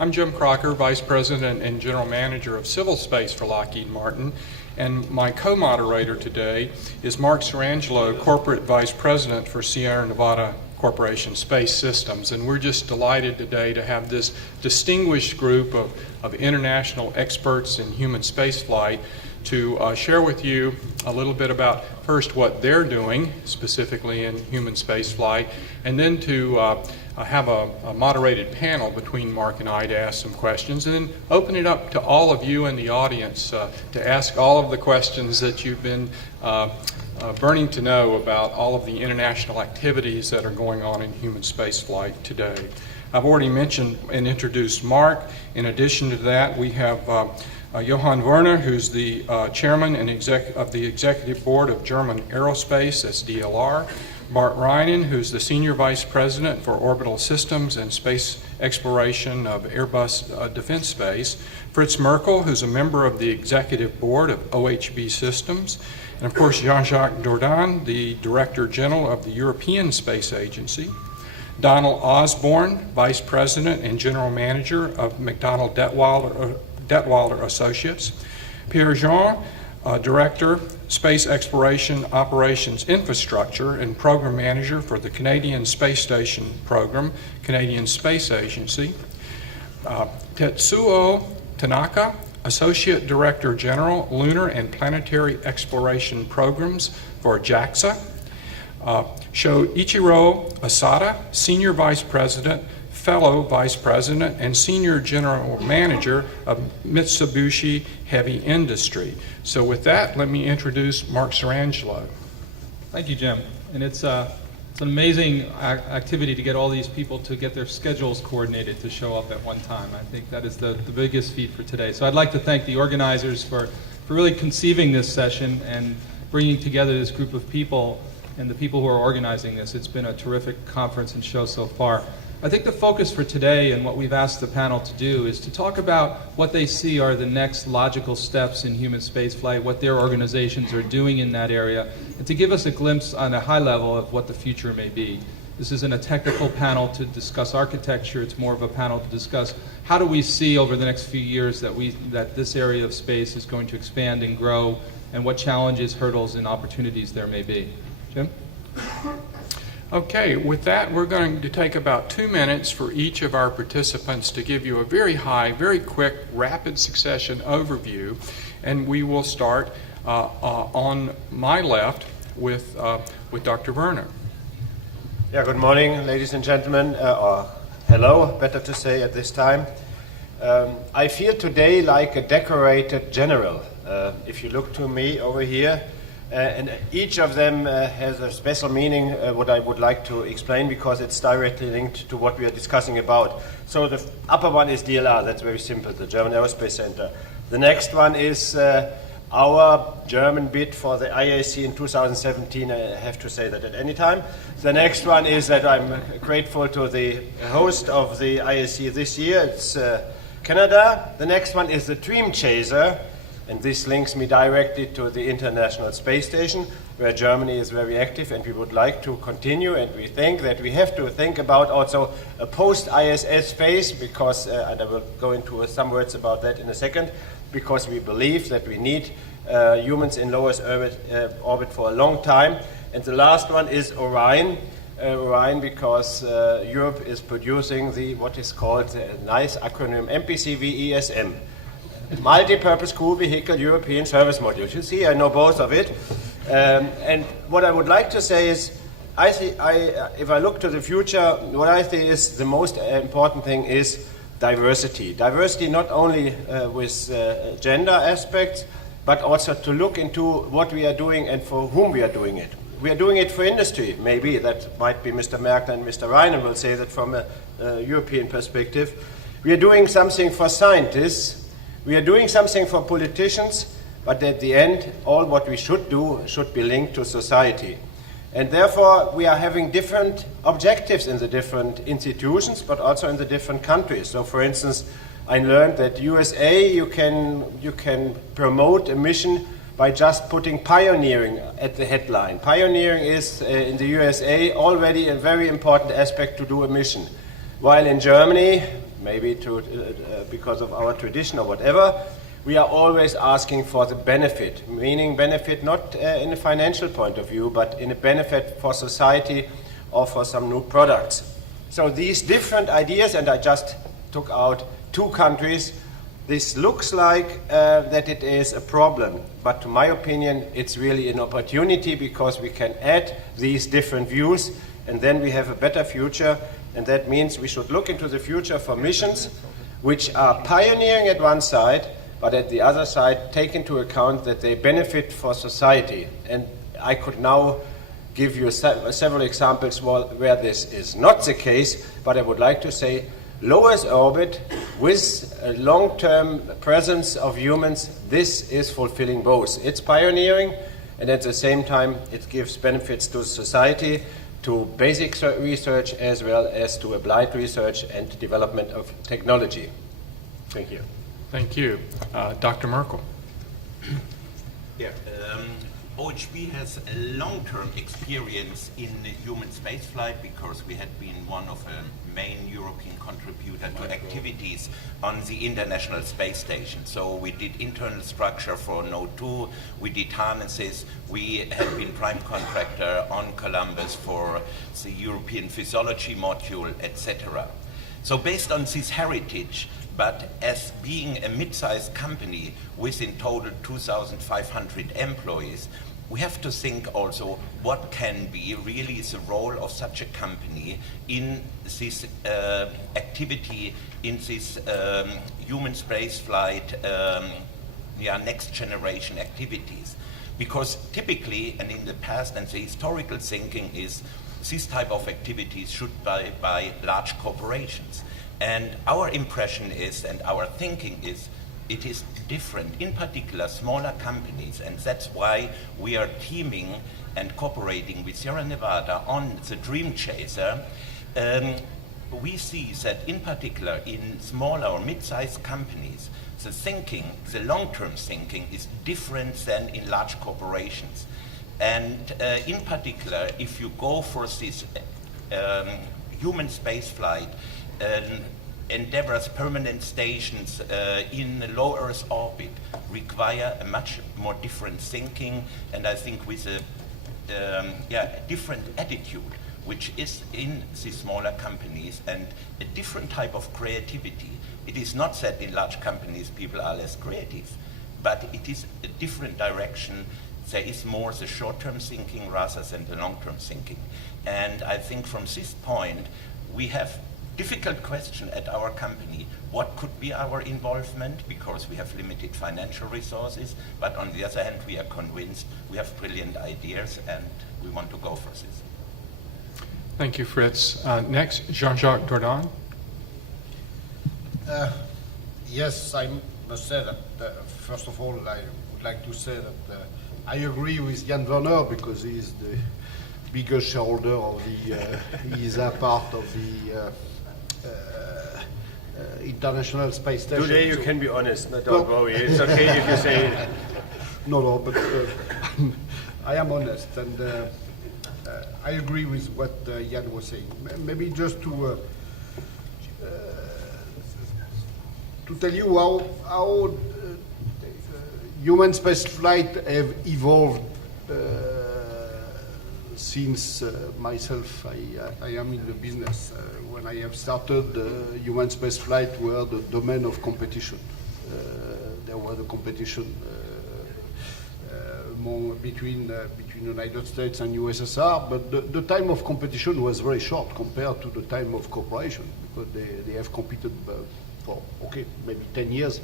I'm Jim Crocker, Vice President and General Manager of Civil Space for Lockheed Martin, and my co-moderator today is Mark Sarangelo, Corporate Vice President for Sierra Nevada Corporation Space Systems, and we're just delighted today to have this distinguished group of international experts in human spaceflight to share with you a little bit about first what they're doing specifically in human spaceflight, and then to have a moderated panel between Mark and I to ask some questions, and then open it up to all of you in the audience to ask all of the questions that you've been burning to know about all of the international activities that are going on in human spaceflight today. I've already mentioned and introduced Mark. In addition to that, we have Johann Werner, who's the chairman and of the executive board of German Aerospace, that's DLR. Bart Reinen, who's the senior vice president for orbital systems and space exploration of Airbus Defense Space. Fritz Merkel, who's a member of the executive board of OHB Systems. And of course, Jean-Jacques Dordain, the director general of the European Space Agency. Donald Osborne, vice president and general manager of McDonnell Detwalder Associates. Pierre Jean, director, space exploration operations infrastructure and program manager for the Canadian Space Station program, Canadian Space Agency. Tetsuo Tanaka, associate director general, lunar and planetary exploration programs for JAXA. Shoichiro Asada, senior vice president, fellow vice president, and senior general manager of Mitsubishi Heavy Industry. So with that, let me introduce Mark Sarangelo. Thank you, Jim. And it's an amazing activity to get all these people to get their schedules coordinated to show up at one time. I think that is the biggest feat for today. So I'd like to thank the organizers for really conceiving this session and bringing together this group of people and the people who are organizing this. It's been a terrific conference and show so far. I think the focus for today and what we've asked the panel to do is to talk about what they see are the next logical steps in human spaceflight, what their organizations are doing in that area, and to give us a glimpse on a high level of what the future may be. This isn't a technical panel to discuss architecture, it's more of a panel to discuss how do we see over the next few years that this area of space is going to expand and grow, and what challenges, hurdles, and opportunities there may be. Jim? Okay, with that, we're going to take about 2 minutes for each of our participants to give you a very quick, rapid succession overview, and we will start on my left with Dr. Werner. Yeah, good morning, ladies and gentlemen, or hello, better to say at this time. I feel today like a decorated general. If you look to me over here, and each of them has a special meaning, what I would like to explain, because it's directly linked to what we are discussing about. So the upper one is DLR, that's very simple, the German Aerospace Center. The next one is our German bid for the IAC in 2017, I have to say that at any time. The next one is that I'm grateful to the host of the IAC this year, it's Canada. The next one is the Dream Chaser, and this links me directly to the International Space Station, where Germany is very active, and we would like to continue, and we think that we have to think about also a post-ISS phase, because, and I will go into some words about that in a second, because we believe that we need humans in low Earth orbit for a long time. And the last one is Orion. Orion, because Europe is producing what is called a nice acronym, MPCVESM. Multi-Purpose Crew Vehicle European Service Module. You see, I know both of it. And what I would like to say is, if I look to the future, what I think is the most important thing is diversity. Diversity not only with gender aspects, but also to look into what we are doing and for whom we are doing it. We are doing it for industry, maybe. That might be Mr. Merkel and Mr. Reinen will say that from a European perspective. We are doing something for scientists. We are doing something for politicians, but at the end, all what we should do should be linked to society. And therefore, we are having different objectives in the different institutions, but also in the different countries. So, for instance, I learned that USA, you can promote a mission by just putting pioneering at the headline. Pioneering is, in the USA, already a very important aspect to do a mission. While in Germany, maybe because of our tradition or whatever, we are always asking for the benefit, meaning benefit not in a financial point of view, but in a benefit for society or for some new products. So these different ideas, and I just took out 2 countries, this looks like that it is a problem, but to my opinion, it's really an opportunity because we can add these different views and then we have a better future, and that means we should look into the future for missions which are pioneering at one side, but at the other side take into account that they benefit for society. And I could now give you several examples where this is not the case, but I would like to say low Earth orbit with a long-term presence of humans, this is fulfilling both. It's pioneering, and at the same time it gives benefits to society, to basic research as well as to applied research and development of technology. Thank you. Thank you. Dr. Merkel. Yeah, OHB has a long-term experience in human spaceflight because we had been one of the main European contributor to activities on the International Space Station. So we did internal structure for Node 2, we did harnesses, we had been prime contractor on Columbus for the European Physiology module, etc. So based on this heritage, but as being a mid-sized company with in total 2,500 employees, we have to think also what can be really the role of such a company in this activity, in this human spaceflight, next generation activities. Because typically, and in the past, and the historical thinking is, this type of activities should be by large corporations. And our impression is, and our thinking is, it is different, in particular smaller companies, and that's why we are teaming and cooperating with Sierra Nevada on the Dream Chaser. We see that in particular in smaller or mid-sized companies, the thinking, the long-term thinking is different than in large corporations. And in particular, if you go for this human spaceflight, endeavors, permanent stations in low Earth orbit require a much more different thinking, and I think with a different attitude, which is in these smaller companies, and a different type of creativity. It is not that in large companies people are less creative, but it is a different direction. There is more the short-term thinking rather than the long-term thinking. And I think from this point, we have difficult question at our company. What could be our involvement? Because we have limited financial resources, but on the other hand, we are convinced we have brilliant ideas and we want to go for this. Thank you, Fritz. Next, Jean-Jacques Dordan. Yes, I must say that, first of all, I would like to say that I agree with Jan Werner because he is the biggest shareholder of the, he is a part of the International Space Station. Today you can be honest, don't worry, it's okay if you say it. No, but I am honest, and I agree with what Jan was saying. Maybe just to tell you how human spaceflight have evolved since myself I am in the business. When I have started, human spaceflight were the domain of competition. There was a competition between the United States and USSR, but the time of competition was very short compared to the time of cooperation, because they have competed for, okay, maybe 10 years.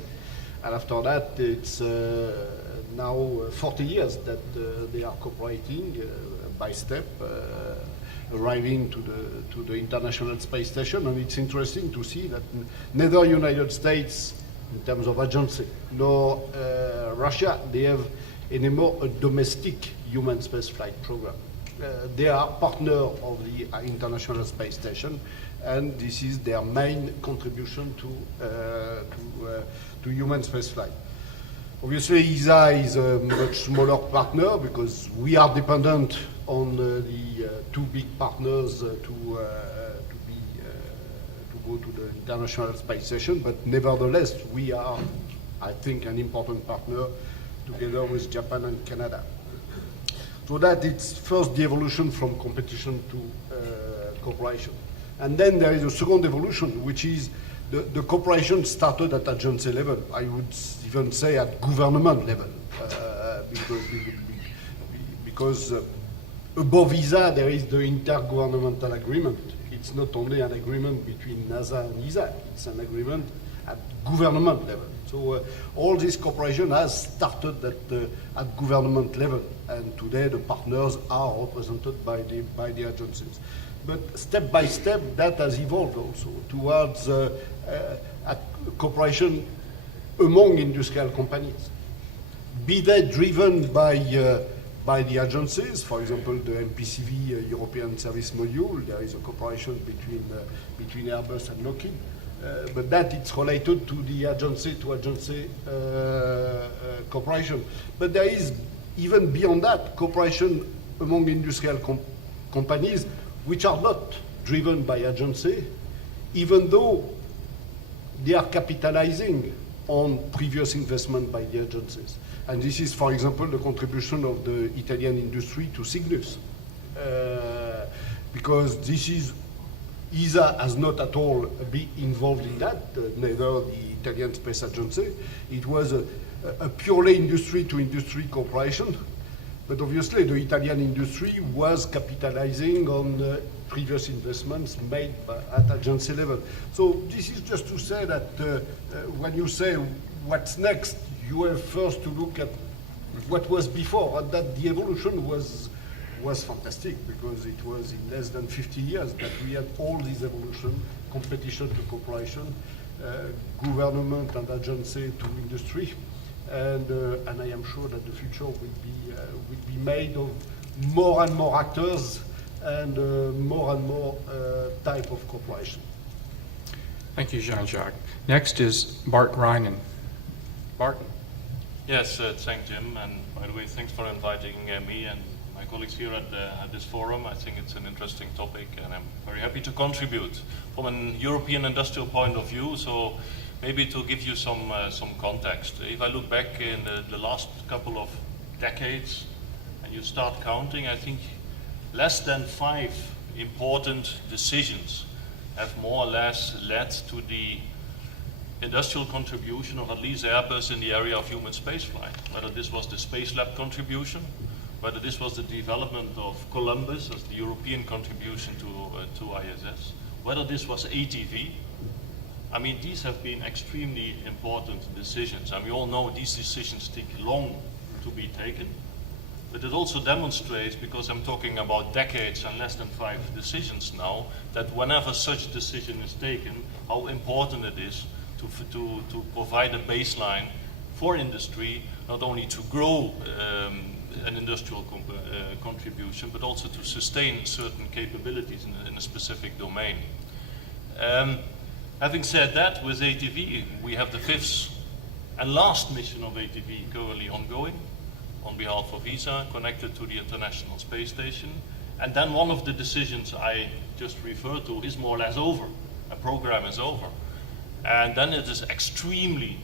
And after that, it's now 40 years that they are cooperating by step, arriving to the International Space Station. And it's interesting to see that neither United States, in terms of agency, nor Russia, they have anymore a domestic human spaceflight program. They are partner of the International Space Station, and this is their main contribution to human spaceflight. Obviously, ESA is a much smaller partner because we are dependent on the two big partners to go to the International Space Station, but nevertheless, we are, I think, an important partner together with Japan and Canada. So that it's first the evolution from competition to cooperation. And then there is a second evolution, which is the cooperation started at agency level. I would even say at government level, because above ESA there is the intergovernmental agreement. It's not only an agreement between NASA and ESA, it's an agreement at government level. So all this cooperation has started at government level, and today the partners are represented by the agencies. But step by step, that has evolved also towards cooperation among industrial companies, be they driven by the agencies. For example, the MPCV European Service Module, there is a cooperation between Airbus and Lockheed, but that it's related to the agency-to-agency cooperation. But there is, even beyond that, cooperation among industrial companies which are not driven by agency, even though they are capitalizing on previous investment by the agencies. And this is, for example, the contribution of the Italian industry to Cygnus. Because this is, ESA has not at all been involved in that, neither the Italian Space Agency. It was a purely industry-to-industry cooperation. But obviously, the Italian industry was capitalizing on previous investments made at agency level. So this is just to say that when you say what's next, you have first to look at what was before, and that the evolution was fantastic, because it was in less than 50 years that we had all this evolution, competition to cooperation, government and agency to industry. And I am sure that the future will be made of more and more actors and more type of cooperation. Thank you, Jean-Jacques. Next is Bart Reinen. Bart? Yes, thanks, Jim. And by the way, thanks for inviting me and my colleagues here at this forum. I think it's an interesting topic, and I'm very happy to contribute from an European industrial point of view. So maybe to give you some context. If I look back in the last couple of decades, and you start counting, I think less than 5 important decisions have more or less led to the industrial contribution of at least Airbus in the area of human spaceflight. Whether this was the Space Lab contribution, whether this was the development of Columbus as the European contribution to ISS, whether this was ATV. I mean, these have been extremely important decisions, and we all know these decisions take long to be taken. But it also demonstrates, because I'm talking about decades and less than 5 decisions now, that whenever such a decision is taken, how important it is to provide a baseline for industry, not only to grow an industrial contribution, but also to sustain certain capabilities in a specific domain. Having said that, with ATV, we have the 5th and last mission of ATV currently ongoing on behalf of ESA, connected to the International Space Station. And then one of the decisions I just referred to is more or less over. A program is over. And then it is extremely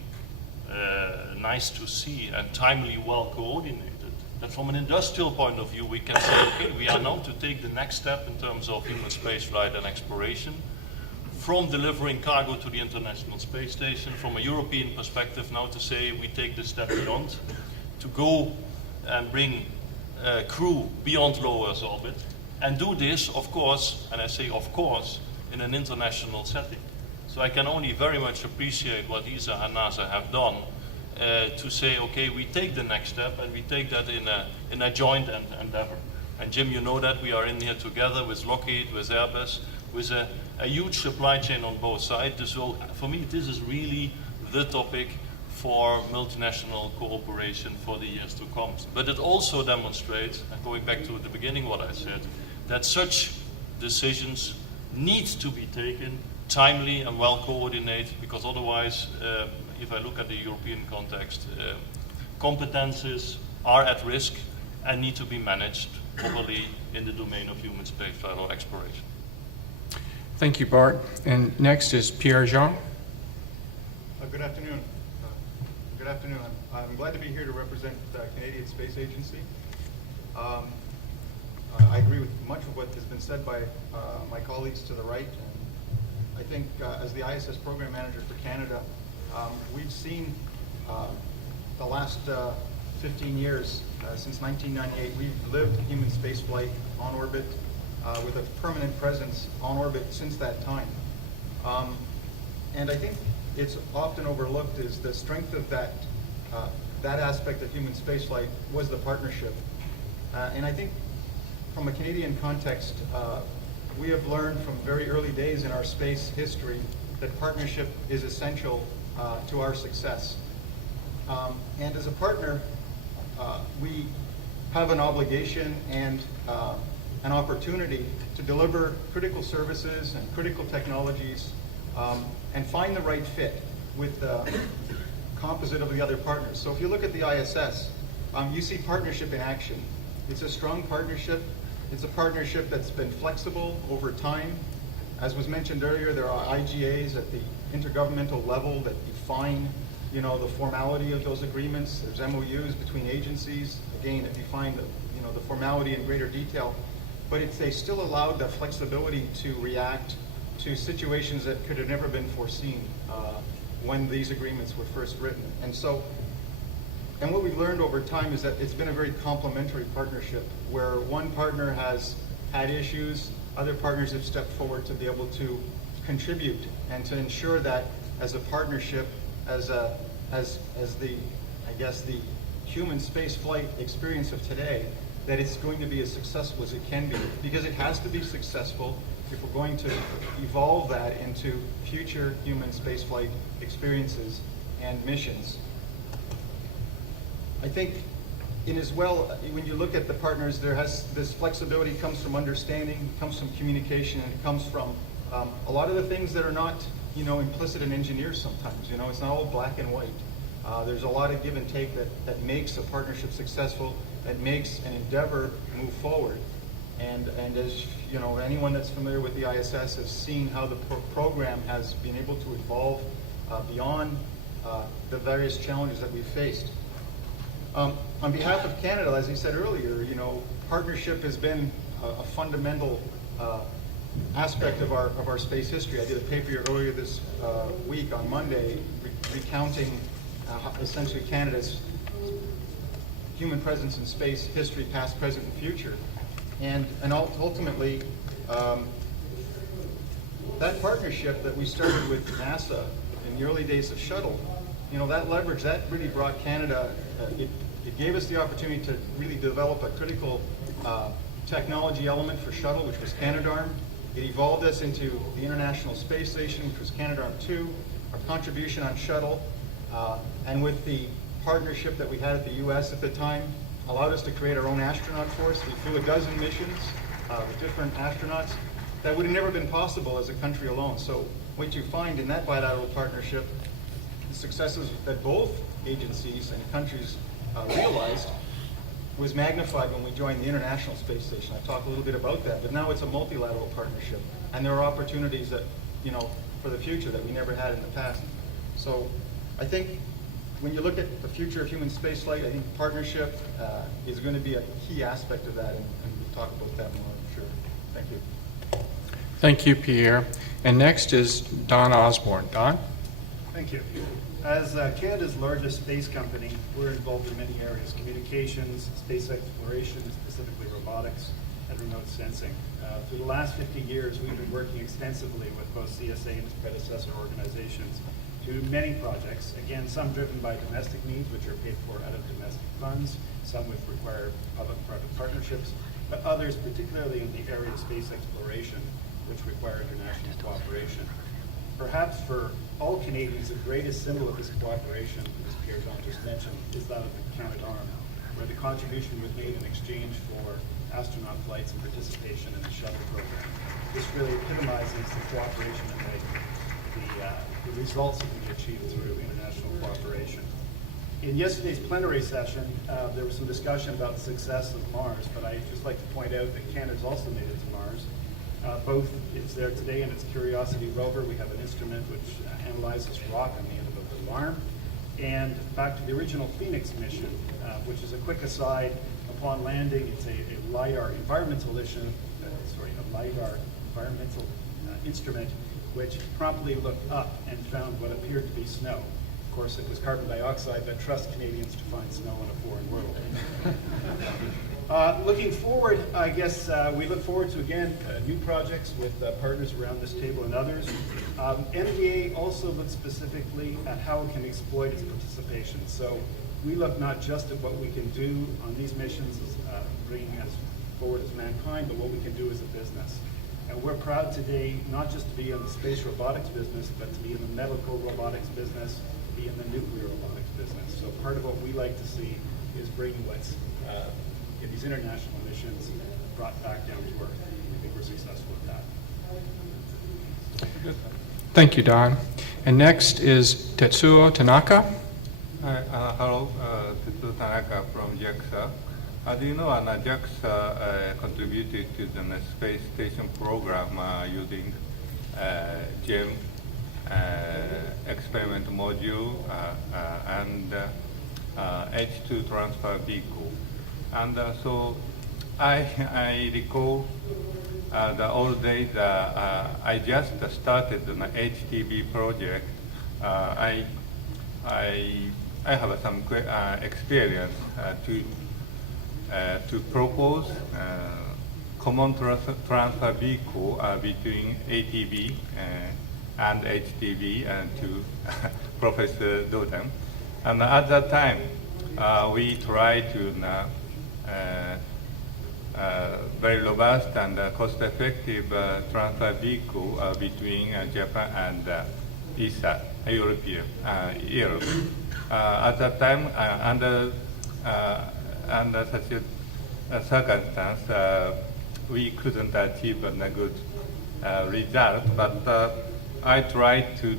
nice to see and timely well coordinated that from an industrial point of view we can say, okay, we are now to take the next step in terms of human spaceflight and exploration, from delivering cargo to the International Space Station, from a European perspective now to say we take the step beyond, to go and bring crew beyond low Earth orbit, and do this, of course, and I say of course, in an international setting. So I can only very much appreciate what ESA and NASA have done to say, okay, we take the next step, and we take that in a joint endeavor. And Jim, you know that we are in here together with Lockheed, with Airbus, with a huge supply chain on both sides. So for me, this is really the topic for multinational cooperation for the years to come. But it also demonstrates, and going back to the beginning what I said, that such decisions need to be taken timely and well coordinated, because otherwise, if I look at the European context, competences are at risk and need to be managed properly in the domain of human spaceflight or exploration. Thank you, Bart. And next is Pierre Jean. Good afternoon. Good afternoon. I'm glad to be here to represent the Canadian Space Agency. I agree with much of what has been said by my colleagues to the right. And I think as the ISS Program Manager for Canada, we've seen the last 15 years, since 1998, we've lived human spaceflight on orbit with a permanent presence on orbit since that time. And I think it's often overlooked is the strength of that aspect of human spaceflight was the partnership. And I think from a Canadian context, we have learned from very early days in our space history that partnership is essential to our success. And as a partner, we have an obligation and an opportunity to deliver critical services and critical technologies and find the right fit with the composite of the other partners. So if you look at the ISS, you see partnership in action. It's a strong partnership. It's a partnership that's been flexible over time. As was mentioned earlier, there are IGAs at the intergovernmental level that define, the formality of those agreements. There's MOUs between agencies, again, that define the formality in greater detail. But they still allowed the flexibility to react to situations that could have never been foreseen when these agreements were first written. And what we've learned over time is that it's been a very complementary partnership where one partner has had issues, other partners have stepped forward to be able to contribute and to ensure that as a partnership, as the human space flight experience of today, that it's going to be as successful as it can be, because it has to be successful if we're going to evolve that into future human spaceflight experiences and missions. I think when you look at the partners, this flexibility comes from understanding, comes from communication, and it comes from a lot of the things that are not, implicit in engineers sometimes. It's not all black and white. There's a lot of give and take that makes a partnership successful, that makes an endeavor move forward. And as anyone that's familiar with the ISS has seen how the program has been able to evolve beyond the various challenges that we've faced. On behalf of Canada, as I said earlier, partnership has been a fundamental aspect of our space history. I did a paper here earlier this week on Monday recounting essentially Canada's human presence in space history, past, present, and future. And ultimately, that partnership that we started with NASA in the early days of shuttle, that leverage, that really brought Canada, it gave us the opportunity to really develop a critical technology element for shuttle, which was Canadarm. It evolved us into the International Space Station, which was Canadarm2, our contribution on shuttle, and with the partnership that we had at the US at the time, allowed us to create our own astronaut force. We flew a dozen missions with different astronauts. That would have never been possible as a country alone. So what you find in that bilateral partnership, the successes that both agencies and countries realized was magnified when we joined the International Space Station. I talked a little bit about that, but now it's a multilateral partnership. And there are opportunities that, for the future that we never had in the past. So I think when you look at the future of human spaceflight, I think partnership is going to be a key aspect of that, and we'll talk about that more, I'm sure. Thank you. Thank you, Pierre. And next is Don Osborne. Don? Thank you. As Canada's largest space company, we're involved in many areas: communications, space exploration, specifically robotics, and remote sensing. For the last 50 years, we've been working extensively with both CSA and its predecessor organizations to do many projects, again, some driven by domestic needs, which are paid for out of domestic funds, some which require public-private partnerships, but others, particularly in the area of space exploration, which require international cooperation. Perhaps for all Canadians, the greatest symbol of this cooperation, as Pierre Jean just mentioned, is that of the Canadarm, where the contribution was made in exchange for astronaut flights and participation in the shuttle program. This really epitomizes the cooperation and the results that we achieved through international cooperation. In yesterday's plenary session, there was some discussion about the success of Mars, but I'd just like to point out that Canada's also made it to Mars. Both is there today in its Curiosity rover. We have an instrument which analyzes rock on the end of an alarm. And back to the original Phoenix mission, which is a quick aside. Upon landing, it's a LiDAR environmental instrument, which promptly looked up and found what appeared to be snow. Of course, it was carbon dioxide, but trust Canadians to find snow in a foreign world. Looking forward, I guess we look forward to, again, new projects with partners around this table and others. MDA also looks specifically at how it can exploit its participation. So we look not just at what we can do on these missions, bringing us forward as mankind, but what we can do as a business. And we're proud today not just to be in the space robotics business, but to be in the medical robotics business, to be in the nuclear robotics business. So part of what we like to see is bringing what's in these international missions brought back down to Earth. We think we're successful at that. Thank you, Don. And next is Tetsuo Tanaka. Hi, hello, Tetsuo Tanaka from JAXA. As you know, JAXA contributed to the space station program using GEM experiment module and H2 transfer vehicle. And so I recall the old days. I just started an HTV project. I have some experience to propose common transfer vehicle between ATV and HTV to Professor Doden. And at that time, we tried to very robust and cost-effective transfer vehicle between Japan and ESA, Europe. At that time, under such a circumstance, we couldn't achieve a good result. But I tried to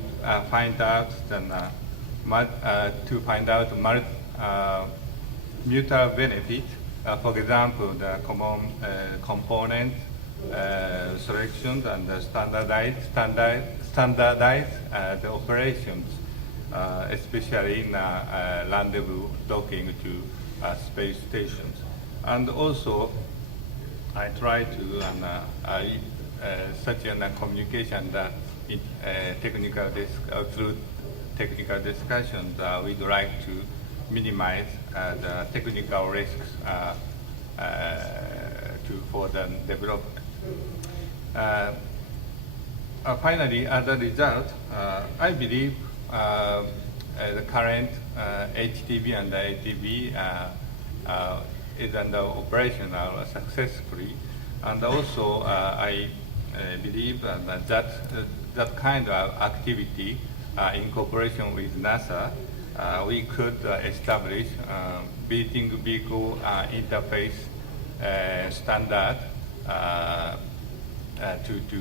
find out mutual benefit. For example, the common component selections and the standardize the operations, especially in rendezvous docking to space stations. And also, I try to such a communication that through technical discussions, we'd like to minimize the technical risks for the development. Finally, as a result, I believe the current HTV and the ATV is under operational successfully, and also I believe that kind of activity in cooperation with NASA, we could establish building vehicle interface standard to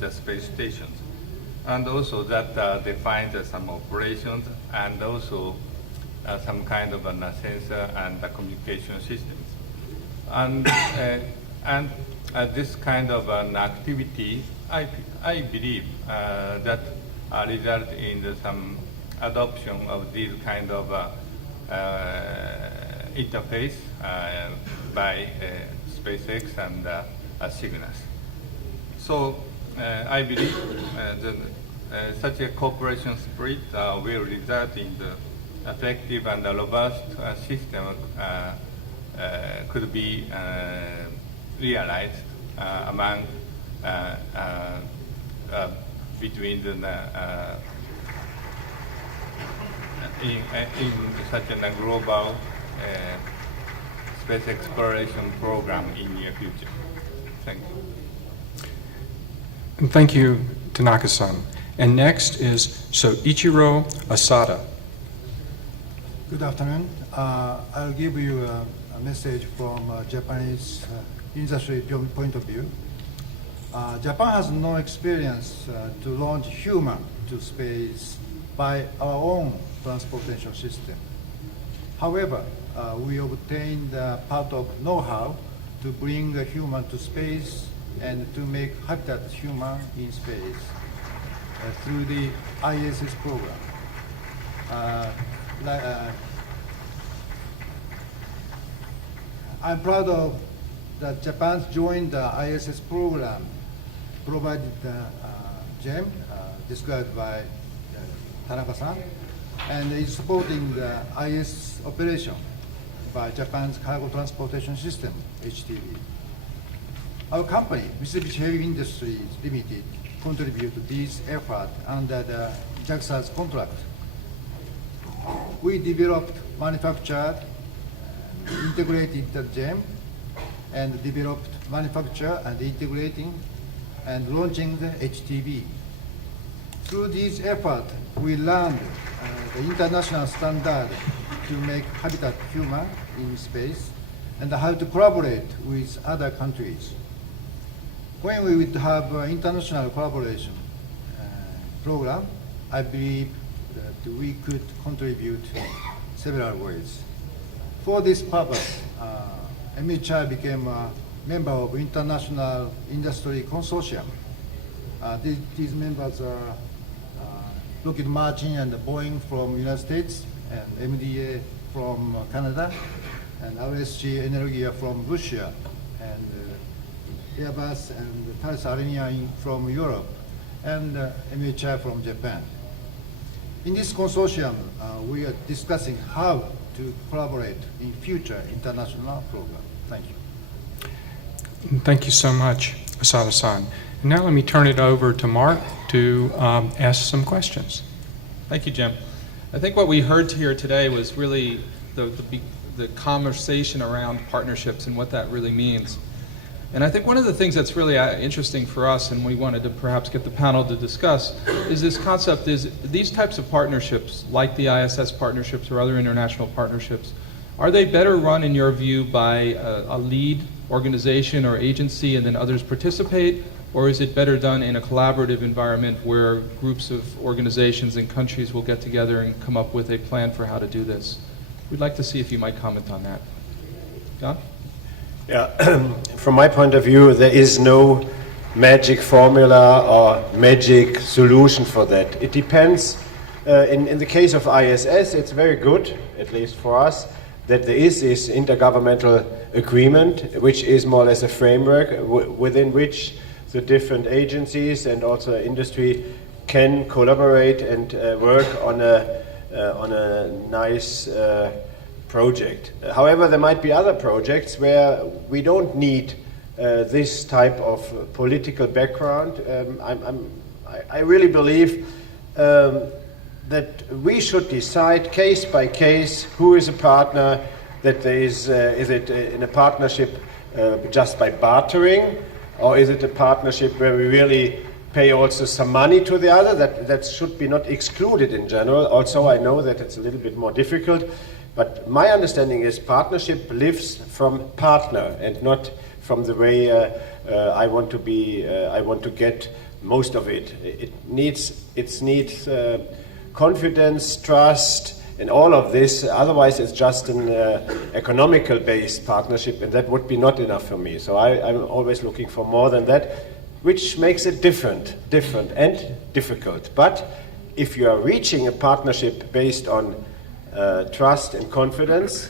the space stations, and also that defines some operations and also some kind of a sensor and communication systems. And this kind of an activity, I believe that result in some adoption of this kind of interface by SpaceX and Cygnus. So I believe that such a cooperation spirit will result in the effective and robust system could be realized among between the in such a global space exploration program in near future. Thank you. And thank you, Tanaka-san. And next is Soichiro Asada. Good afternoon. I'll give you a message from Japanese industry point of view. Japan has no experience to launch human to space by our own transportation system. However, we obtained part of know-how to bring a human to space and to make habitat human in space through the ISS program. I'm proud of that Japan joined the ISS program, provided the gem described by Tanaka-san, and is supporting the ISS operation by Japan's Cargo Transportation System, HTV. Our company, Mitsubishi Heavy Industries Limited, contribute to this effort under the JAXA's contract. We developed, manufactured, integrated the gem, and developed, manufacture, and integrating, and launching the HTV. Through this effort, we learned the international standard to make habitat human in space and how to collaborate with other countries. When we would have an international collaboration program, I believe that we could contribute several ways. For this purpose, MHI became a member of International Industry Consortium. These members are Lockheed Martin and Boeing from United States, and MDA from Canada, and RSG Energia from Russia, and Airbus and Thales Alenia from Europe, and MHI from Japan. In this consortium, we are discussing how to collaborate in future international programs. Thank you. Thank you so much, Asada-san. Now let me turn it over to Mark to ask some questions. Thank you, Jim. I think what we heard here today was really the conversation around partnerships and what that really means. And I think one of the things that's really interesting for us, and we wanted to perhaps get the panel to discuss, is this concept is these types of partnerships, like the ISS partnerships or other international partnerships, are they better run, in your view, by a lead organization or agency and then others participate? Or is it better done in a collaborative environment where groups of organizations and countries will get together and come up with a plan for how to do this? We'd like to see if you might comment on that. John? Yeah, from my point of view, there is no magic formula or magic solution for that. It depends. In the case of ISS, it's very good, at least for us, that there is this intergovernmental agreement, which is more or less a framework within which the different agencies and also industry can collaborate and work on a nice project. However, there might be other projects where we don't need this type of political background. I really believe that we should decide case by case who is a partner, that there is it in a partnership just by bartering, or is it a partnership where we really pay also some money to the other? That should be not excluded in general. Also, I know that it's a little bit more difficult, but my understanding is partnership lives from partner and not from the way I want to get most of it. It needs confidence, trust, and all of this. Otherwise, it's just an economical-based partnership, and that would be not enough for me. So I'm always looking for more than that, which makes it different and difficult. But if you are reaching a partnership based on trust and confidence,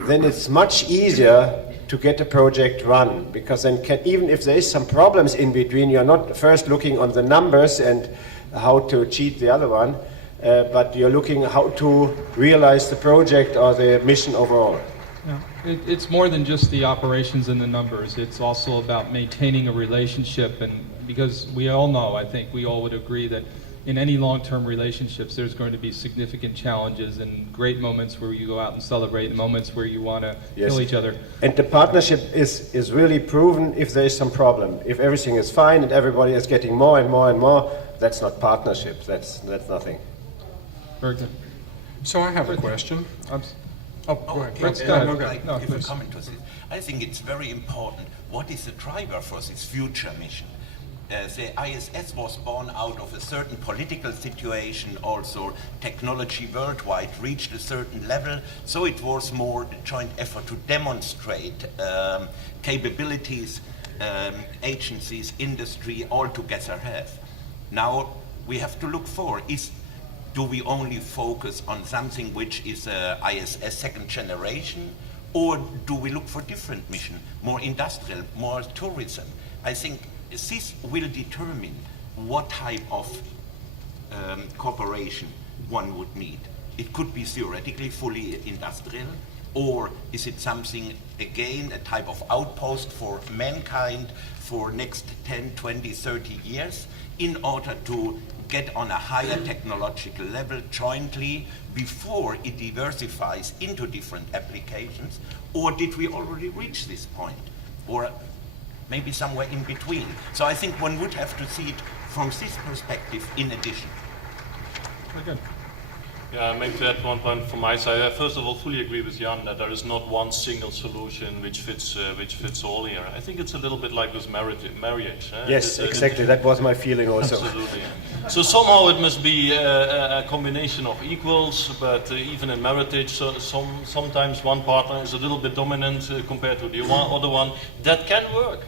then it's much easier to get a project run, because then even if there is some problems in between, you're not first looking on the numbers and how to cheat the other one, but you're looking how to realize the project or the mission overall. Yeah. It's more than just the operations and the numbers. It's also about maintaining a relationship, and because we all know, I think we all would agree that in any long-term relationships, there's going to be significant challenges and great moments where you go out and celebrate, and moments where you want to kill each other. And the partnership is really proven if there is some problem. If everything is fine and everybody is getting more and more and more, that's not partnership. That's nothing. Very good. So I have a question. Go ahead. Fritz, I go ahead. would like to No, give a please. comment to this. I think it's very important. What is the driver for this future mission? The ISS was born out of a certain political situation, also technology worldwide reached a certain level, so it was more a joint effort to demonstrate capabilities agencies, industry all together have. Now we have to look for, do we only focus on something which is ISS second generation, or do we look for different mission, more industrial, more tourism? I think this will determine what type of cooperation one would need. It could be theoretically fully industrial, or is it something, again, a type of outpost for mankind for next 10, 20, 30 years in order to get on a higher technological level jointly before it diversifies into different applications? Or did we already reach this point? Or maybe somewhere in between? So I think one would have to see it from this perspective in addition. Very good. Yeah, maybe to add one point from my side. I first of all fully agree with Jan that there is not one single solution which fits all here. I think it's a little bit like with marriage. Yes, exactly. That was my feeling also. Absolutely. So somehow it must be a combination of equals, but even in marriage, sometimes one partner is a little bit dominant compared to the other one. That can work.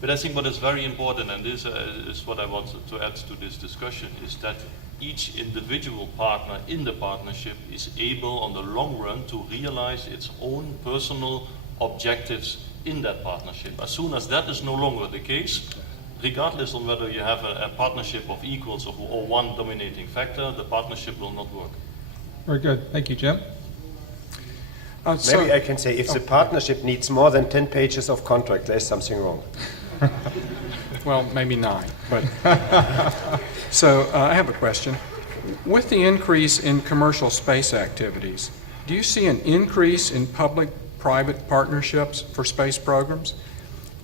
But I think what is very important, and this is what I wanted to add to this discussion, is that each individual partner in the partnership is able on the long run to realize its own personal objectives in that partnership. As soon as that is no longer the case, regardless on whether you have a partnership of equals or one dominating factor, the partnership will not work. Very good. Thank you, Jim. Maybe I can say, if the partnership needs more than 10 pages of contract, there's something wrong. Well, maybe 9, but so I have a question. With the increase in commercial space activities, do you see an increase in public-private partnerships for space programs?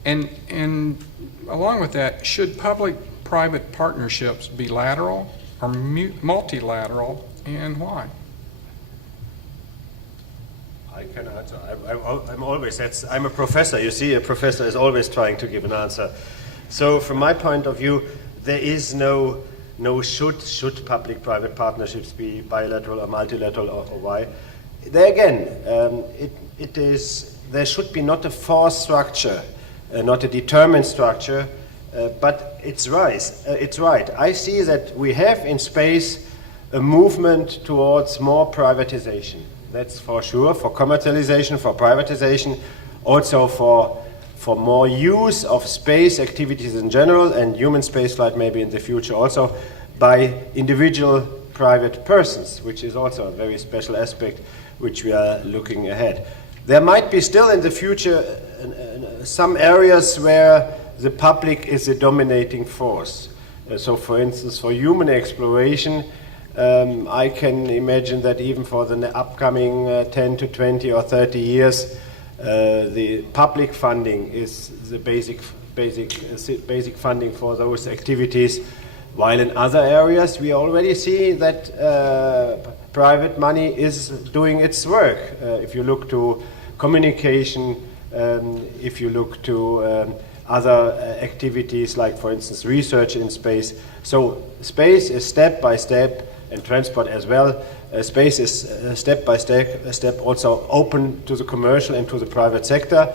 And along with that, should public-private partnerships be lateral or multilateral, and why? I can answer. I'm a professor. You see, a professor is always trying to give an answer. So from my point of view, there is no should public-private partnerships be bilateral or multilateral or why. There again, there should be not a forced structure, not a determined structure, but it's right. I see that we have in space a movement towards more privatization. That's for sure, for commercialization, for privatization, also for more use of space activities in general, and human spaceflight maybe in the future also, by individual private persons, which is also a very special aspect which we are looking ahead. There might be still in the future some areas where the public is a dominating force. So for instance, for human exploration, I can imagine that even for the upcoming 10 to 20 or 30 years, the public funding is the basic funding for those activities, while in other areas we already see that private money is doing its work. If you look to communication, if you look to other activities like, for instance, research in space. So space is step by step, and transport as well. Space is step by step also open to the commercial and to the private sector,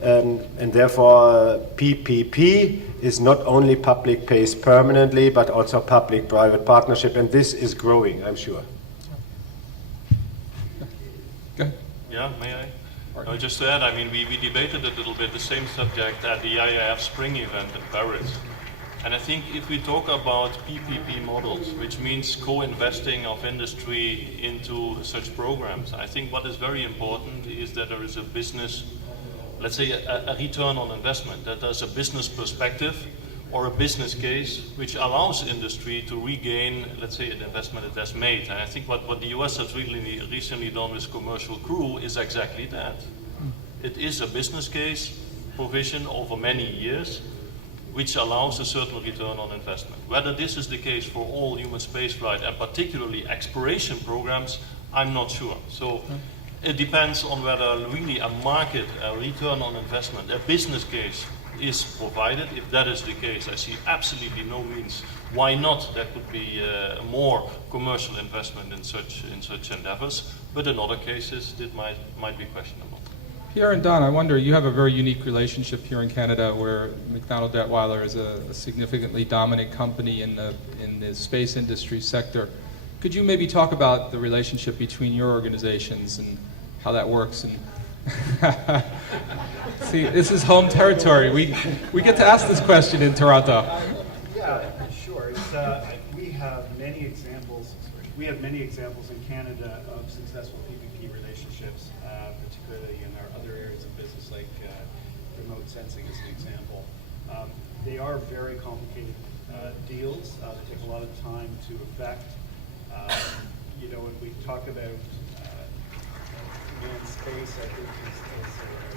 and therefore PPP is not only public pays permanently, but also public-private partnership, and this is growing, I'm sure. Go ahead. Yeah, may I? Just to add, I mean, we debated a little bit the same subject at the IAF Spring event in Paris. And I think if we talk about PPP models, which means co-investing of industry into such programs, I think what is very important is that there is a business, let's say a return on investment, that there's a business perspective or a business case which allows industry to regain, let's say, an investment it has made. And I think what the US has really recently done with Commercial Crew is exactly that. It is a business case provision over many years, which allows a certain return on investment. Whether this is the case for all human spaceflight and particularly exploration programs, I'm not sure. So it depends on whether really a market, a return on investment, a business case is provided. If that is the case, I see absolutely no means why not there could be more commercial investment in such endeavors. But in other cases, it might be questionable. Pierre and Don, I wonder, you have a very unique relationship here in Canada where McDonnell Detweiler is a significantly dominant company in the space industry sector. Could you maybe talk about the relationship between your organizations and how that works? And see, this is home territory. We get to ask this question in Toronto. Yeah, sure. We have many examples. We have many examples in Canada of successful PPP relationships, particularly in our other areas of business, like remote sensing as an example. They are very complicated deals. They take a lot of time to effect. When we talk about manned space, I think as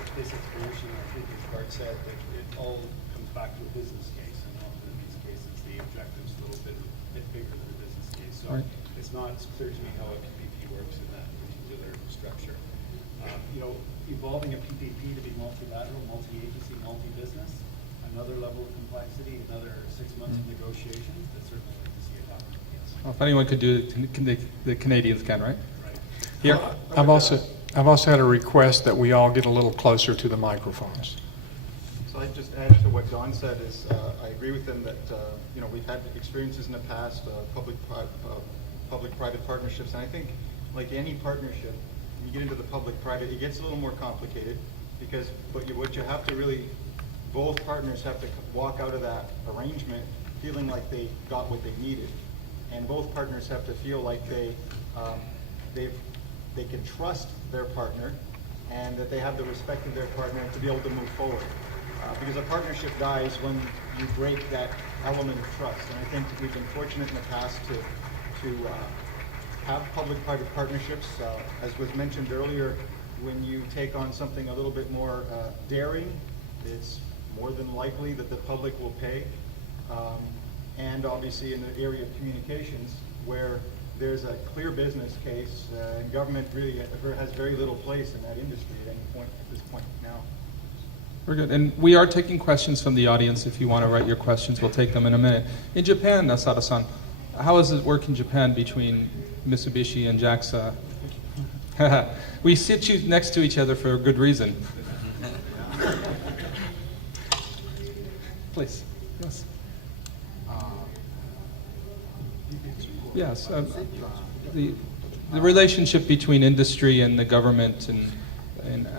space exploration, I think as Bart said, that it all comes back to a business case, and often in these cases the objective's a little bit bigger than the business case. So Right. it's not clear to me how a PPP works in that particular structure. Evolving a PPP to be multilateral, multi-agency, multi-business, another level of complexity, another 6 months of negotiation. That's certainly like to see it happen. Yes. Well, if anyone could do it, the Canadians can, right? Right. Here. I've also had a request that we all get a little closer to the microphones. So I'd just add to what Don said is I agree with him that we've had experiences in the past, public-private partnerships, and I think like any partnership, when you get into the public-private, it gets a little more complicated because what you have to really, both partners have to walk out of that arrangement feeling like they got what they needed, and both partners have to feel like they can trust their partner and that they have the respect of their partner to be able to move forward. Because a partnership dies when you break that element of trust. And I think we've been fortunate in the past to have public-private partnerships. As was mentioned earlier, when you take on something a little bit more daring, it's more than likely that the public will pay. And obviously in the area of communications, where there's a clear business case, and government really has very little place in that industry at any point at this point now. Very good. And we are taking questions from the audience. If you want to write your questions, we'll take them in a minute. In Japan, Asada-san, how does it work in Japan between Mitsubishi and JAXA? We sit you next to each other for a good reason. Please. Yes. Yes. The relationship between industry and the government, and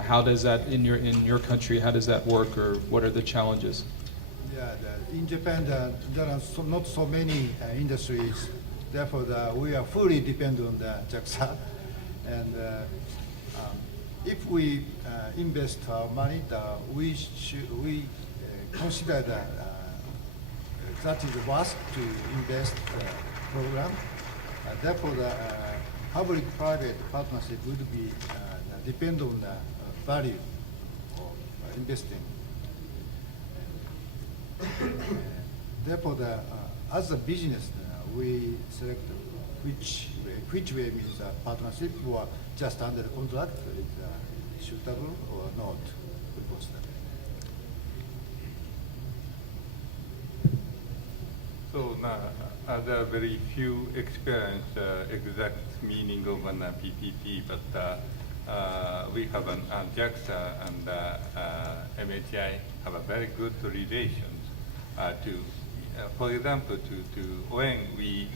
how does that in your country? How does that work, or what are the challenges? Yeah, in Japan, there are not so many industries. Therefore, we are fully dependent on the JAXA. And if we invest our money, we consider that is worth to invest program. Therefore, the public-private partnership would be depend on the value of investing. Therefore, as a business, we select which way means a partnership or just under the contract is suitable or not. So there are very few experience exact meaning of an PPP, but we have an JAXA and MHI have a very good relations for example, when we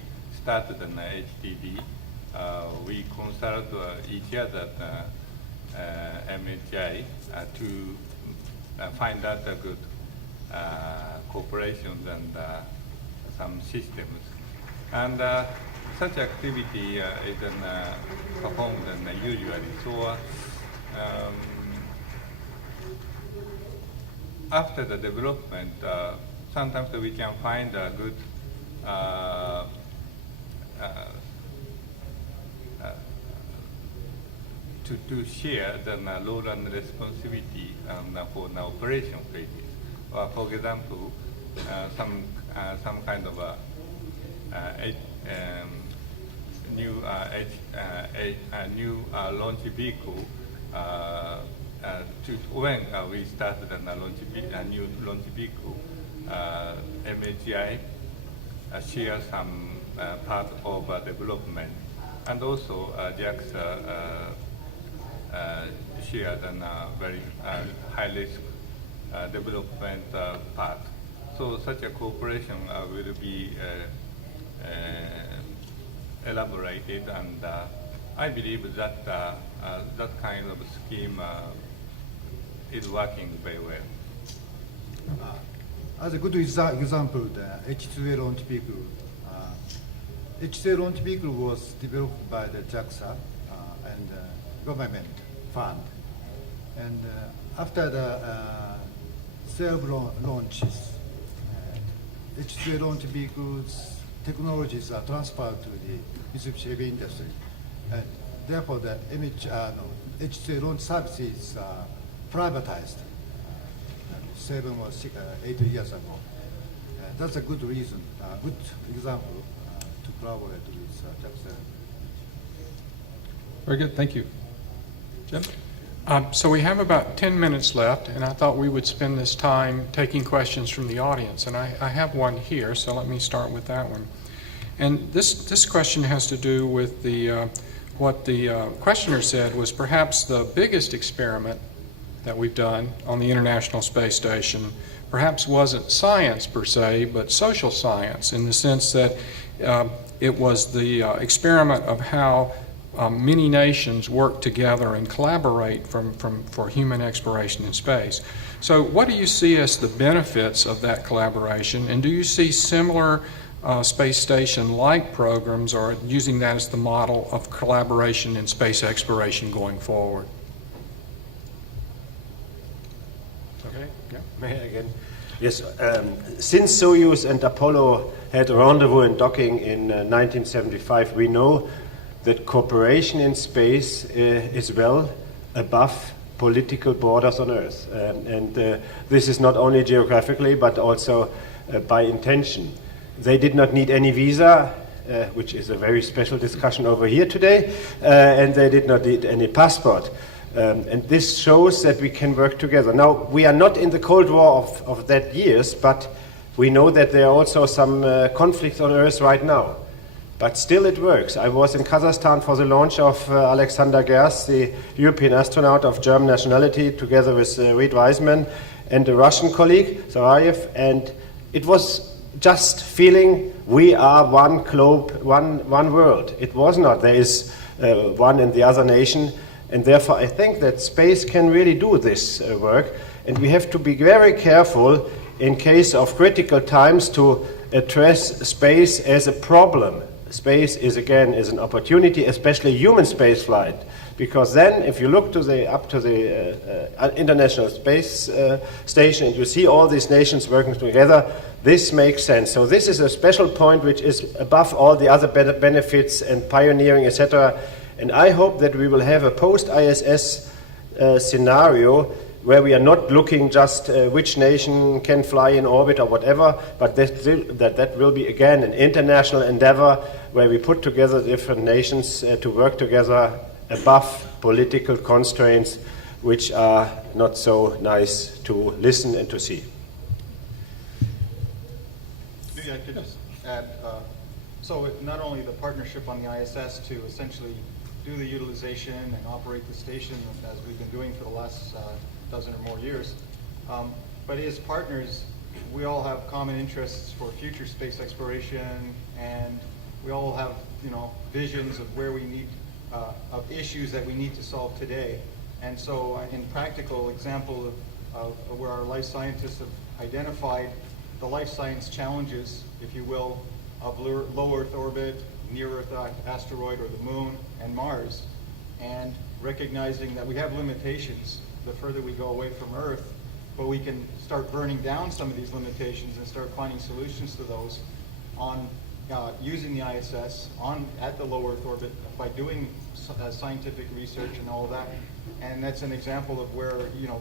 started an HTD, we consult each other at MHI to find out a good corporations and some systems. And such activity is performed usually. So after the development, sometimes we can find a good to share the role and responsibility for the operation phases. For example, some kind of new launch vehicle. When we started a new launch vehicle, MHI shares some part of development, and also JAXA shared and very high risk development path. So such a cooperation will be elaborated, and I believe that that kind of scheme is working very well. As a good example, the H2A launch vehicle. H2A launch vehicle was developed by the JAXA and government fund. And after the self-launches, H2A launch vehicles technologies are transferred to the Mitsubishi Heavy Industry. And therefore, the H2A launch services are privatized 7 or 8 years ago. That's a good reason, good example to collaborate with JAXA. Very good, thank you. Jim? So we have about 10 minutes left, and I thought we would spend this time taking questions from the audience. And I have one here, so let me start with that one. And this question has to do with what the questioner said was perhaps the biggest experiment that we've done on the International Space Station perhaps wasn't science per se, but social science, in the sense that it was the experiment of how many nations work together and collaborate for human exploration in space. So what do you see as the benefits of that collaboration, and do you see similar space station-like programs or using that as the model of collaboration in space exploration going forward? Okay, yeah. May I again? Yes, since Soyuz and Apollo had a rendezvous and docking in 1975, we know that cooperation in space is well above political borders on Earth. This is not only geographically, but also by intention. They did not need any visa, which is a very special discussion over here today, and they did not need any passport. And this shows that we can work together. Now, we are not in the Cold War of that years, but we know that there are also some conflicts on Earth right now. But still it works. I was in Kazakhstan for the launch of Alexander Gerst, the European astronaut of German nationality, together with Reed Wiseman and a Russian colleague, Zarayev, and it was just feeling we are one globe, one world. It was not. There is one in the other nation, and therefore I think that space can really do this work, and we have to be very careful in case of critical times to address space as a problem. Space is an opportunity, especially human space flight, because then if you look up to the International Space Station and you see all these nations working together, this makes sense. So this is a special point which is above all the other benefits and pioneering, etc. And I hope that we will have a post-ISS scenario where we are not looking just which nation can fly in orbit or whatever, but that will be again an international endeavor where we put together different nations to work together above political constraints, which are not so nice to listen and to see. Maybe I could just add, so not only the partnership on the ISS to essentially do the utilization and operate the station as we've been doing for the last dozen or more years, but as partners, we all have common interests for future space exploration, and we all have, visions of where we need, of issues that we need to solve today. And so, in practical example of where our life scientists have identified the life science challenges, if you will, of low Earth orbit, near Earth asteroid or the Moon and Mars, and recognizing that we have limitations the further we go away from Earth, but we can start burning down some of these limitations and start finding solutions to those on using the ISS at the low Earth orbit by doing scientific research and all of that. And that's an example of where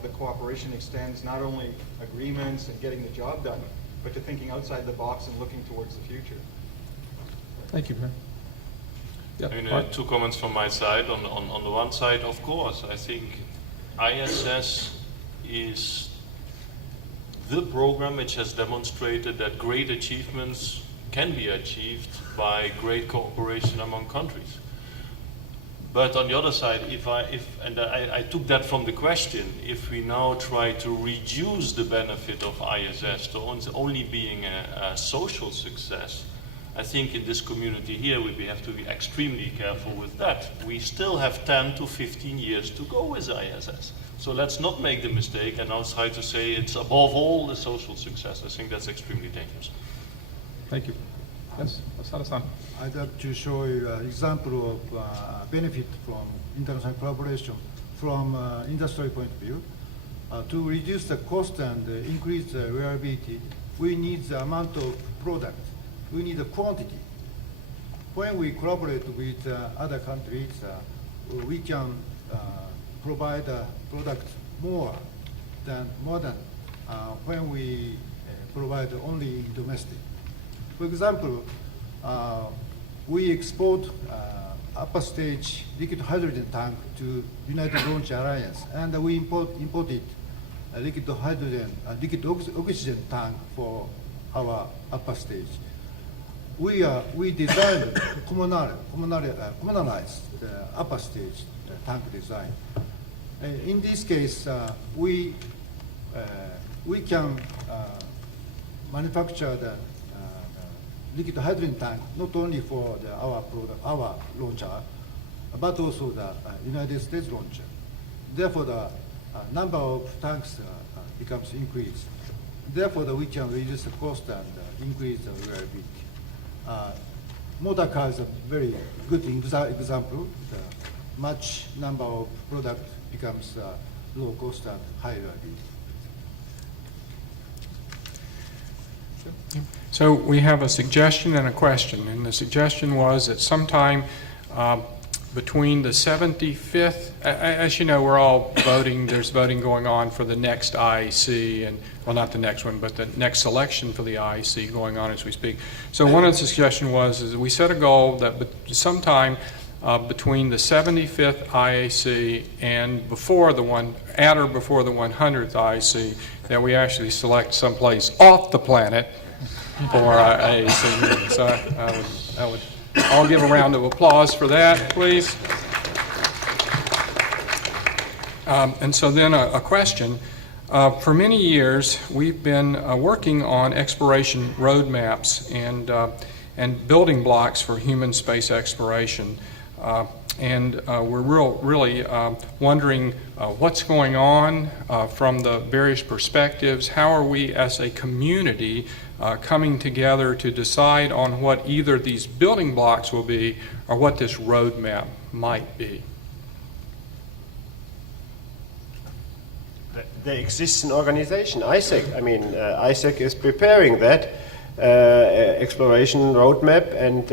the cooperation extends not only agreements and getting the job done, but to thinking outside the box and looking towards the future. Thank you, Brian. Yep. I mean, two comments from my side. On the one side, of course, I think ISS is the program which has demonstrated that great achievements can be achieved by great cooperation among countries. But on the other side, I took that from the question, if we now try to reduce the benefit of ISS to only being a social success, I think in this community here we have to be extremely careful with that. We still have 10 to 15 years to go with ISS. So let's not make the mistake and now try to say it's above all the social success. I think that's extremely dangerous. Thank you. Yes, Asada-san. I'd like to show you an example of benefit from international collaboration from industrial point of view. To reduce the cost and increase the reliability, we need the amount of product. We need the quantity. When we collaborate with other countries, we can provide a product more than when we provide only domestic. For example, we export upper stage liquid hydrogen tank to United Launch Alliance, and we imported a liquid oxygen tank for our upper stage. We designed communalized upper stage tank design. In this case, we can manufacture the liquid hydrogen tank not only for our launcher, but also the United States launcher. Therefore, the number of tanks becomes increased. Therefore, we can reduce the cost and increase the reliability. Motor car is a very good example. The much number of product becomes low cost and high reliability. So we have a suggestion and a question, and the suggestion was that sometime between the 75th, as you know, we're all voting, there's voting going on for the next IAC, and well, not the next one, but the next selection for the IAC going on as we speak. So one of the suggestions was is we set a goal that sometime between the 75th IAC and at or before the 100th IAC, that we actually select someplace off the planet for our IAC meeting. So I'll give a round of applause for that, please. And so then a question. For many years, we've been working on exploration roadmaps and building blocks for human space exploration. And we're really wondering what's going on from the various perspectives. How are we as a community coming together to decide on what either these building blocks will be or what this roadmap might be? There exists an organization, ISAC. I mean, ISAC is preparing that exploration roadmap, and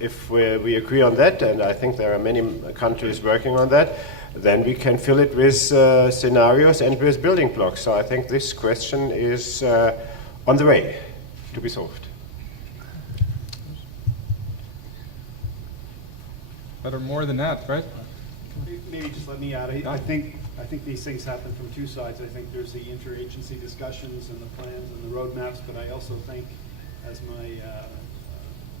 if we agree on that, and I think there are many countries working on that, then we can fill it with scenarios and with building blocks. So I think this question is on the way to be solved. Better more than that, right? Maybe just let me add. I think these things happen from two sides. I think there's the interagency discussions and the plans and the roadmaps, but I also think, as my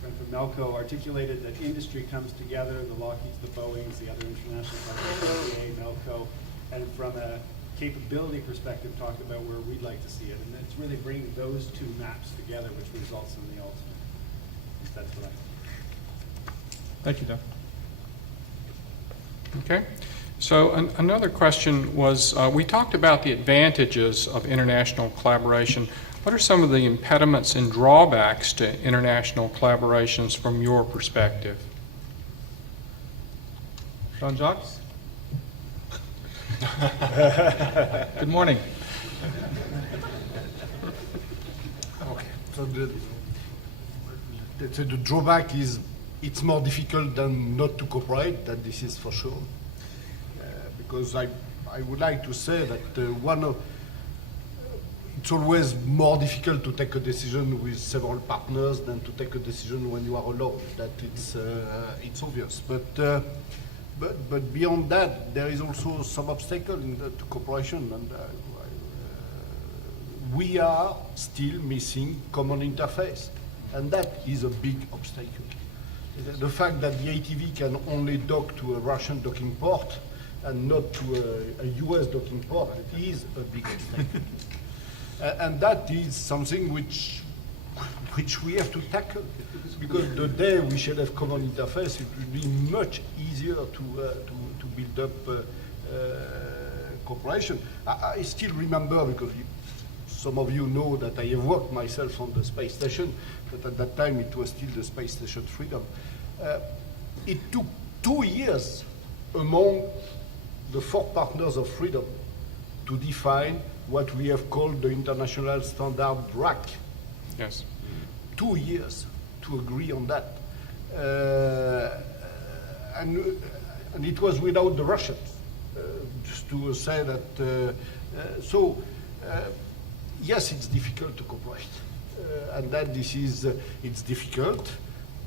friend from Melco articulated, that industry comes together, the Lockheeds, the Boeings, the other international companies, GA, Melco, and from a capability perspective, talk about where we'd like to see it. And it's really bringing those two maps together, which results in the ultimate. That's what I think. Thank you, Doug. Okay. So another question was, we talked about the advantages of international collaboration. What are some of the impediments and drawbacks to international collaborations from your perspective? Jean-Jacques? Good morning. Okay. So the drawback is it's more difficult than not to cooperate, that this is for sure. Because I would like to say that it's always more difficult to take a decision with several partners than to take a decision when you are alone. That it's obvious. But beyond that, there is also some obstacle in the cooperation, and we are still missing common interface, and that is a big obstacle. The fact that the ATV can only dock to a Russian docking port and not to a US docking port is a big mistake. And that is something which we have to tackle, because the day we shall have common interface, it will be much easier to build up cooperation. I still remember, because some of you know that I have worked myself on the space station, but at that time it was still the Space Station Freedom. It took 2 years among the 4 partners of Freedom to define what we have called the international standard RAC. Yes. 2 years to agree on that. And it was without the Russians. Just to say that, yes, it's difficult to cooperate. And that it's difficult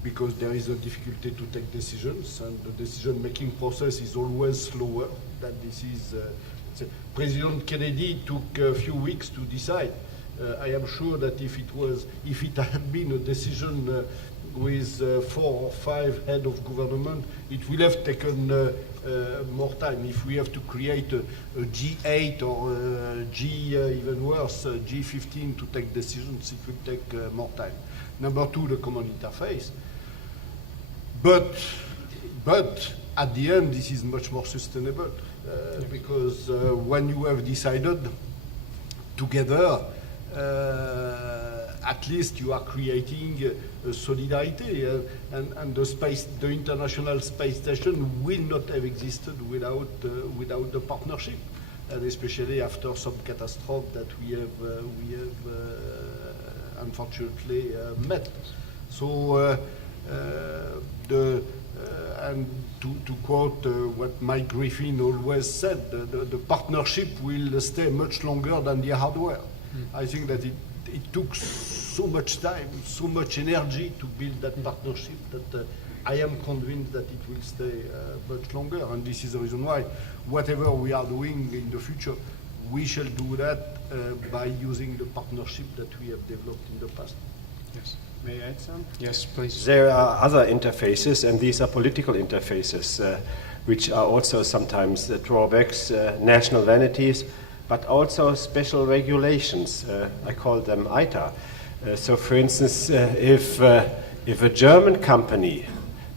because there is a difficulty to take decisions, and the decision-making process is always slower. That this is, President Kennedy took a few weeks to decide. I am sure that if it had been a decision with 4 or 5 heads of government, it will have taken more time. If we have to create a G8 or a even worse, G15 to take decisions, it will take more time. Number 2, the common interface. But at the end, this is much more sustainable because when you have decided together, at least you are creating solidarity, and the International Space Station will not have existed without the partnership, and especially after some catastrophe that we have unfortunately met. So and to quote what Mike Griffin always said, the partnership will stay much longer than the hardware. I think that it took so much time, so much energy to build that partnership that I am convinced that it will stay much longer. And this is the reason why whatever we are doing in the future, we shall do that by using the partnership that we have developed in the past. Yes. May I add some? Yes, please. There are other interfaces, and these are political interfaces, which are also sometimes drawbacks, national vanities, but also special regulations. I call them ITA. So, for instance, if a German company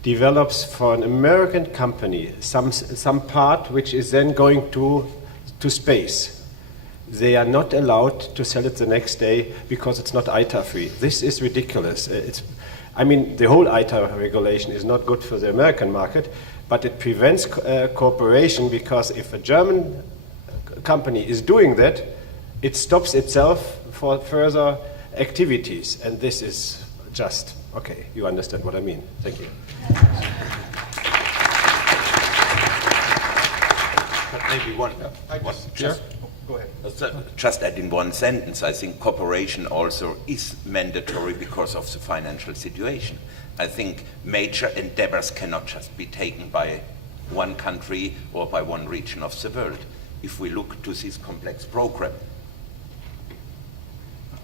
develops for an American company some part which is then going to space, they are not allowed to sell it the next day because it's not ITA free. This is ridiculous. I mean, the whole ITA regulation is not good for the American market, but it prevents cooperation, because if a German company is doing that, it stops itself for further activities. And this is just, okay, you understand what I mean. Thank you. Maybe one. Go ahead. Just add in one sentence, I think cooperation also is mandatory because of the financial situation. I think major endeavors cannot just be taken by one country or by one region of the world. If we look to this complex program.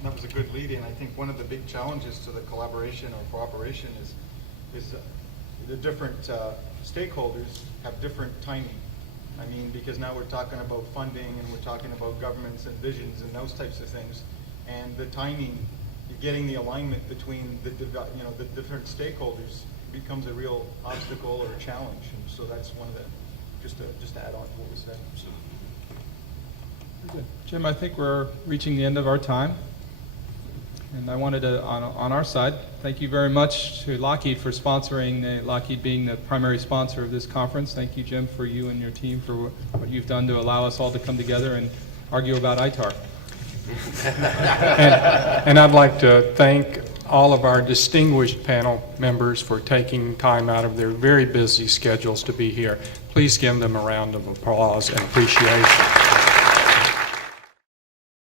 That was a good lead-in. I think one of the big challenges to the collaboration or cooperation is the different stakeholders have different timing. I mean, because now we're talking about funding and we're talking about governments and visions and those types of things, and the timing, getting the alignment between the different stakeholders becomes a real obstacle or a challenge. And so that's one of the just to add on to what was said. Good. Jim, I think we're reaching the end of our time. And I wanted to, on our side, thank you very much to Lockheed for sponsoring, Lockheed being the primary sponsor of this conference. Thank you, Jim, for you and your team for what you've done to allow us all to come together and argue about ITAR. And I'd like to thank all of our distinguished panel members for taking time out of their very busy schedules to be here. Please give them a round of applause and appreciation.